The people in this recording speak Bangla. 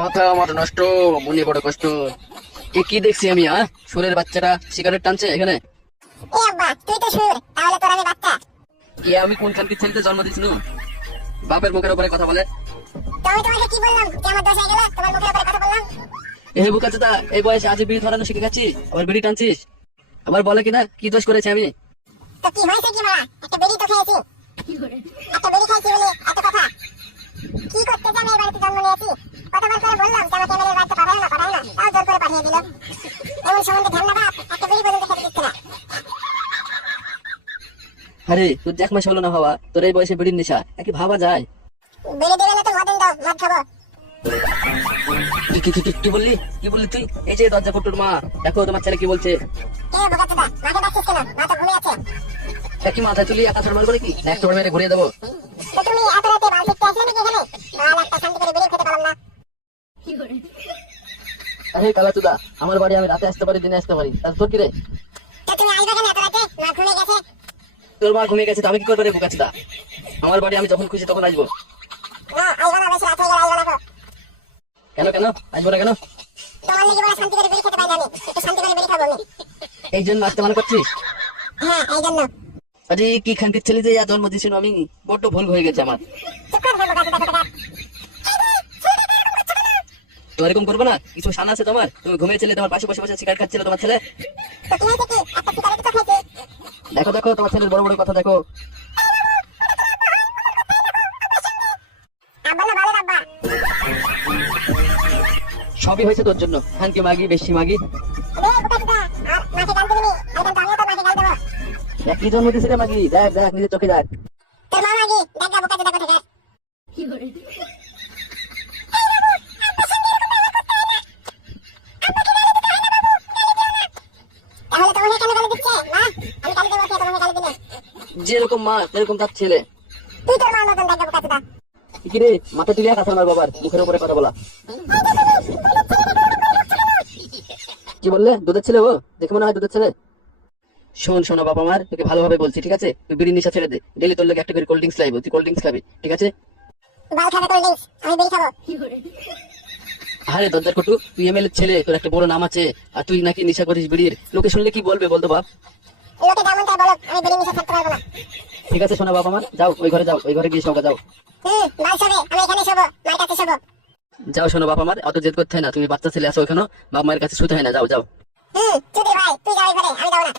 মাথা আমার নষ্ট, মনে বড় কষ্ট। এ কি দেখছি আমি? সুরের বাচ্চাটা সিগারেট টানছে এখানে। এ আব্বা, তুই তো সুর, তাহলে তোর আমি বাচ্চা। কি আমি কোনখানকার ছেলেতে জন্ম দিয়েছি? বাপের মুখের উপরে কথা বলে। তো আমি তোমাকে কি বললাম যে আমার দোষ হয়ে গেল? তোমার মুখের উপরে কথা বললাম। এই বুকাচোদা, এই বয়সে আজ বিড়ি ধরানো শিখে গেছিস, আবার বিড়ি টানছিস? আবার বলে কিনা কি দোষ করেছে আমি? তো কি হয়েছে কি মারা? একটা বেরি তো খেয়েছি। একটা বেরি খাইছি বলে এত কথা। কি করতে যে আমি এই বাড়িতে জন্ম নিয়েছি? কতবার করে বললাম যে আমাকে এমএলএর বাড়িতে পাঠায় না, তাও জোর করে পাঠিয়ে দিল। এমন সম্বন্ধে ধ্যান না বাপ, একটা বেরি পর্যন্ত খেতে দিচ্ছে না। আরে তোর যে এক মাস হলো না ভাবা, তোর এই বয়সে বিড়ির নেশা কি ভাবা যায়? বেরি দেবে না তো মদন দাও, মদ খাবো। কি বললি? কি বললি তুই? এই যে দরজা ফুটুর মা, দেখো তোমার ছেলে কি বলছে। কে বোকাচোদা, মাকে ডাকছিস কেন? মা তো ঘুমিয়ে আছে। কি মাথা চুলি একা চড় মারবো নাকি? একটা মেরে ঘুরিয়ে দেবো। তো তুমি এত রাতে বাল শিখতে আসলে নাকি এখানে? বাল একটা শান্তি করে বেরি খেতে পারলাম না। আরে কালাচোদা, আমার বাড়ি আমি রাতে আসতে পারি, দিনে আসতে পারি, তাহলে তোর কি রে? তো তুমি আসবে কেন এত রাতে? মা ঘুমিয়ে গেছে। তোর মা ঘুমিয়ে গেছে তো আমি কি করবো রে বুকাচোদা? আমার বাড়ি আমি যখন খুশি তখন আসবো। না, আসবে না, বেশি রাত হয়ে গেলে আসবে না। কেন কেন আসবো না কেন? তোমার লেগে বলে শান্তি করে বেরি খেতে পাই না আমি। একটু শান্তি করে বেরি খাবো আমি। এই জন্য আসতে মনে করছিস? হ্যাঁ, এই জন্য। আরে কি খানকে ছেলে যে জন্ম দিয়েছিল আমি, বড্ড ভুল হয়ে গেছে আমার। চুপ কর বোকাচোদা কোথাকার। তো এরকম করবো না? কিছু শান আছে তোমার? তুমি ঘুমিয়েছিলে, তোমার পাশে বসে বসে সিগারেট খাচ্ছিল তোমার ছেলে। তো কি হয়েছে কি? একটা সিগারেট তো খাইছি। দেখো দেখো তোমার ছেলের বড় বড় কথা দেখো। আব্বা না ভালো আব্বা। সবই হয়েছে তোর জন্য, খানকে মাগি বেশি মাগি। রে বোকাচোদা, আর মাকে গাল দিবি নি? একদম তো আমিও তো মাকে গাল দেবো। একই জন্ম দিয়েছে রে মাগি, দেখ দেখ নিজের চোখে দেখ। তোর মা মাগি, দেখ গা বোকাচোদা কোথাকার। তাহলে তোমাকে কেন গালি দিচ্ছে? মা, আমি গালি দেবো কে তোমাকে গালি দিলে? যেরকম মা সেরকম তার ছেলে। তুই তোর মার মতন দেখ গা বোকাচোদা। কি রে মাথা তুলে কথা আমার বাবার মুখের উপরে কথা বলা। কি বললে? দুধের ছেলে ও? দেখে মনে হয় দুধের ছেলে। শোন শোনো বাবা আমার, তোকে ভালোভাবে বলছি ঠিক আছে? তুই বিড়ির নেশা ছেড়ে দে, ডেলি তোর লোক একটা করে কোল্ড ড্রিঙ্কস লাইব, তুই কোল্ড ড্রিঙ্কস খাবি ঠিক আছে? বাল খাবে কোল্ড ড্রিঙ্কস, আমি বেরি খাবো। আরে দরজার কটু, তুই এমএলএ ছেলে, তোর একটা বড় নাম আছে, আর তুই নাকি নেশা করিস বিড়ির। লোকে শুনলে কি বলবে বলতো বাপ? লোকে যেমন তাই বলো, আমি বেরি নেশা ছাড়তে পারবো না। ঠিক আছে শোনা বাবা আমার, যাও ওই ঘরে যাও, ওই ঘরে গিয়ে শোকা যাও। বাল খাবে, আমি এখানে শোবো, মায়ের কাছে শোবো। যাও শোনো বাবা আমার, অত জেদ করতে হয় না, তুমি বাচ্চা ছেলে আছো ওখানে, বাপ মায়ের কাছে শুতে হয় না, যাও যাও। চুদি ভাই, তুই যাও এই ঘরে, আমি যাবো না।